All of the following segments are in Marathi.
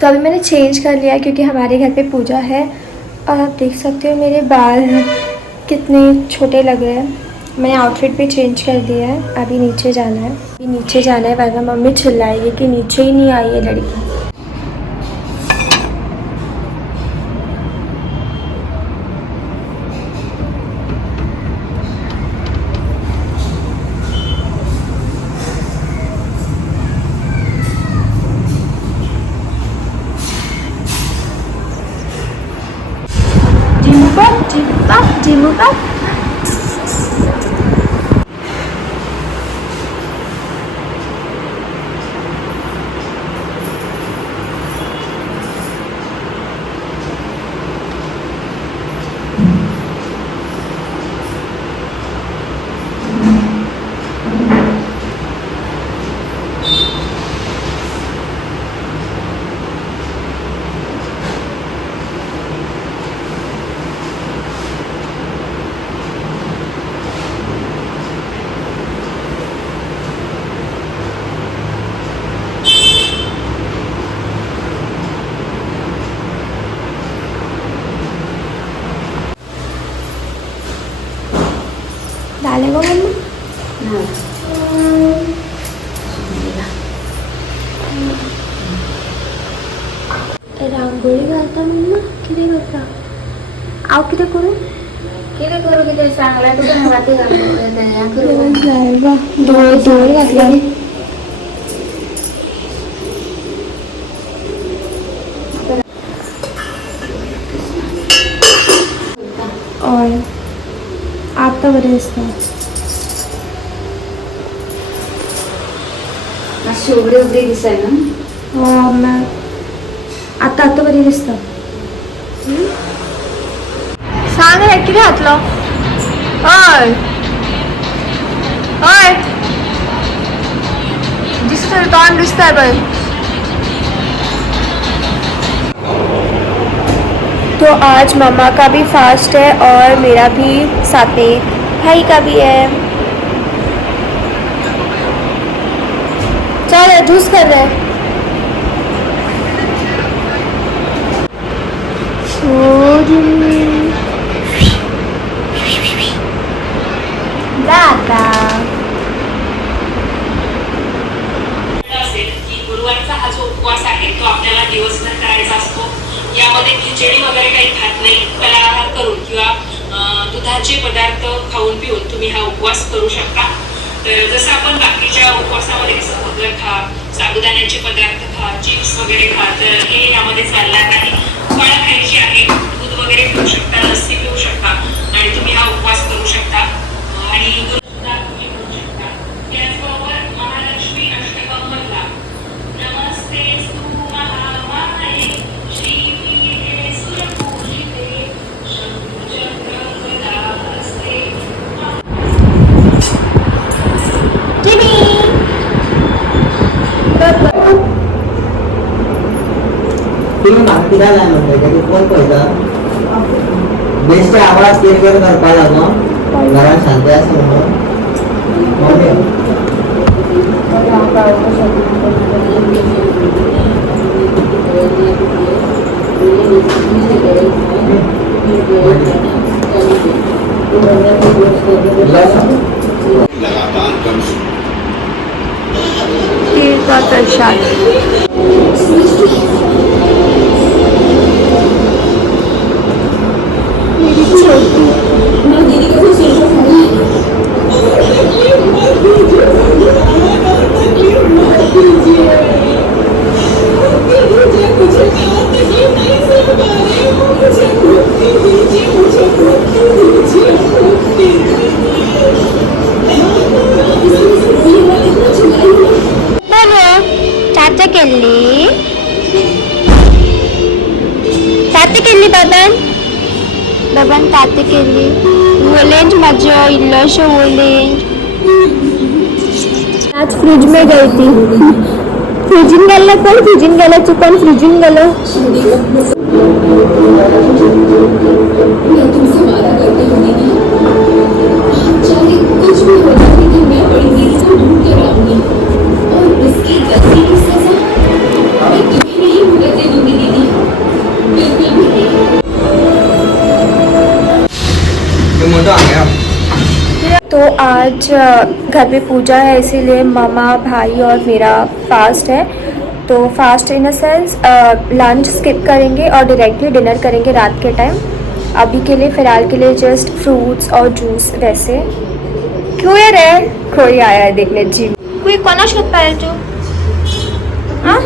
तो अभी मैंने चेंज कर लिया क्योंकि हमारे घर पे पूजा है। और आप देख सकते हो मेरे बाल कितने छोटे लग रहे हैं। मैंने आउटफिट भी चेंज कर दिया है। अभी नीचे जाना है, वरना मम्मी चिल्लाएगी कि नीचे ही नहीं आई है लड़की। Jimuka. डालेगा मम्मा? रांगोळी घालता मम्मा? किती करता? आव किती करू? किती करू किती चांगला तुझ्या हाती घालू डोळे घातला. और आता बरे दिसतात. उघडे उघडे दिसाय ना. हो मग आता बरी दिसतात. सांग रे किती घातलं? ओय ओय दिसतंय तोंड दिसतंय बघ. तो आज मम्मा का भी फास्ट है और मेरा भी साथ में भाई का भी है. चल जूस कर रहे हैं. गुरुवारचा हा जो उपवास आहे तो आपल्याला दिवसभर करायचा असतो. यामध्ये खिचडी वगैरे काही खात नाही, फलाहार करून किंवा दुधाचे पदार्थ खाऊन पिऊन तुम्ही हा उपवास करू शकता. तर जसं आपण बाकीच्या उपवासामध्ये कसं भगर खा, साबुदाण्याचे पदार्थ खा, चिप्स वगैरे खा, तर हे यामध्ये चालणार नाही. फळं खायची आहे, दूध वगैरे पिऊ शकता, लस्सी पिऊ शकता आणि तुम्ही हा उपवास करू शकता. आणि सुद्धा तुम्ही करू शकता. त्याचबरोबर महालक्ष्मी अष्टकमला नमस्तेस्तु महामाये श्रीपीठे सुरपूजिते शंखचक्रगदाहस्ते. तुम्ही माहिती काय नाही म्हणताय का कोण पहिला बेस्ट आवाज क्लिअर करता लागो घरात शांती असं म्हणून तीर्थ प्रसाद. ताते केली बबन ताते केली ऑरेंज माझं इल्लश ऑरेंज. आज फ्रीज में गई थी. फ्रीजिंग गेलं पण फ्रीजिंग गेलं चुकून फ्रीजिंग गेलं. चाहे कुछ भी हो जाए कि मैं बड़ी देर से ढूंढ कर आऊंगी और इसकी गलती की सजा मैं तुम्हें नहीं भुगतने आज घर पे पूजा है, इसीलिए मामा, भाई और मेरा फास्ट है। तो fast in a sense lunch skip करेंगे और डायरेक्टली डिनर करेंगे रात के टाइम। अभी के लिए फ़िलहाल के लिए जस्ट फ्रूट्स और जूस वैसे। क्यों ये रे कोई आया है देखने जिम कोई कोणा शोध पाहिजे हां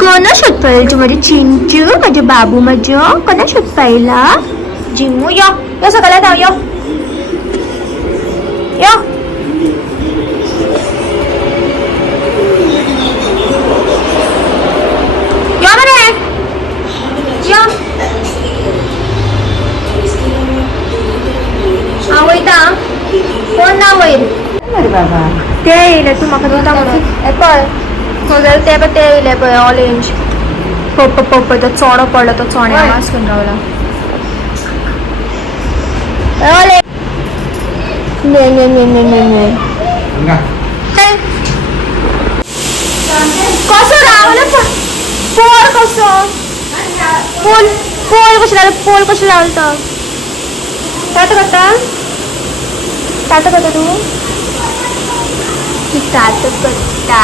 कोणा शोध पाहिजे माझे चिंचू माझे बाबू माझं कोणा शोध पाहिला जिमू या या सगळ्यात या या या बरे या आवयता कोण नाव आहे अरे बाबा ते येईल तू म्हाका दिता म्हणून एपल सगळं ते पण ते येईल पळय ऑरेंज पप्पा पप्पा तो चोणो पडला तो चोण्या मास करून रावला ओले ने ने ने ने ने ने कसं रावलं पोल कसं पोल पोल कसं रावलं पोल कसं रावलं तर तातं करता तू की तातं करता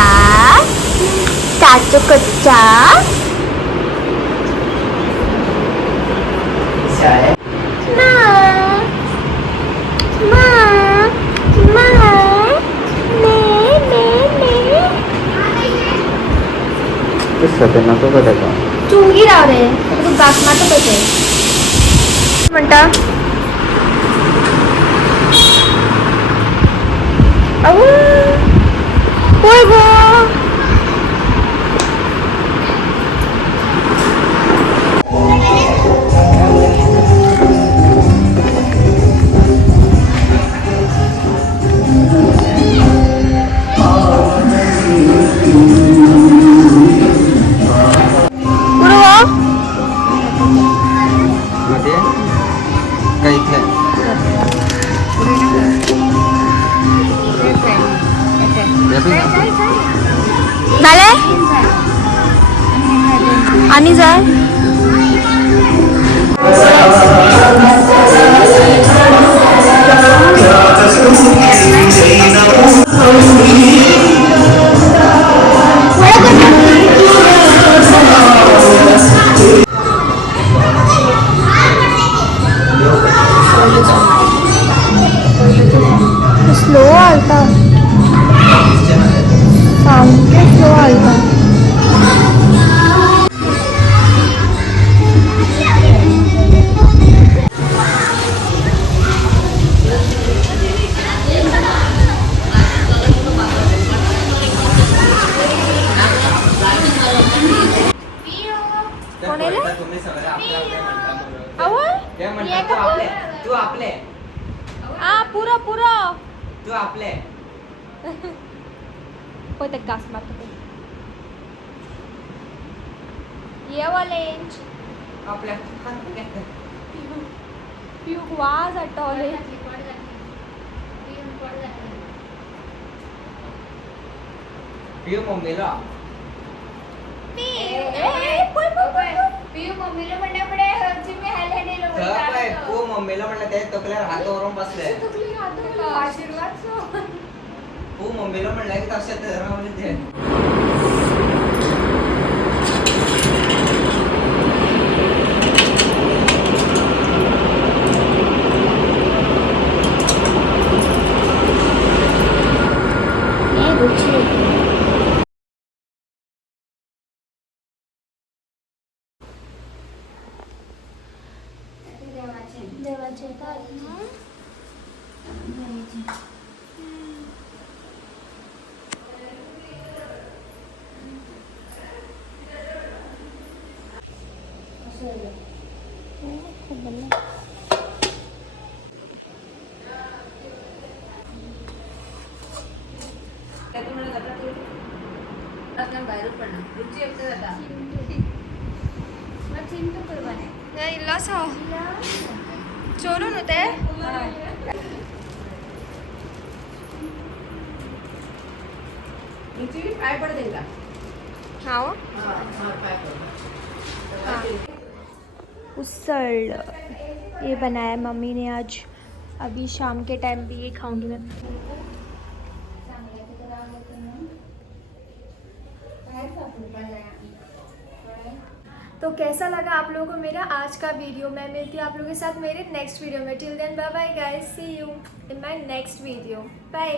नको का चुंगी राव रे तू गास मारतो कसे म्हणता अहो होय गो झाले आणि जाय स्लो आलता साउंड के स्लो आलता तू आपले पुरा पुरा तू आपले पता घास मारतो ये ऑरेंज आपल्या पिऊक वाज आटवले पिऊ मम्मीला पिऊ मम्मीला म्हणण्यापुढे जिम्मी हायला नेलो पू मम्मीला म्हणलं ते तकल्यावर हातावरून बसले आशीर्वाद पू मम्मीला म्हणलं की तशात ते देवाचे बाहेर पडणार रुची येते आता चिंतू करवाने नाही लस चोरून होते रुची काय पडते का हाँ उसल ये बनाया मम्मी ने आज अभी शाम के टाइम भी ये खाऊंगी मैं। तो कैसा लगा आप लोगों को मेरा आज का वीडियो? मैं मिलती हूँ आप लोगों के साथ मेरे नेक्स्ट वीडियो में। Till then bye bye guys, see you in my next video, bye.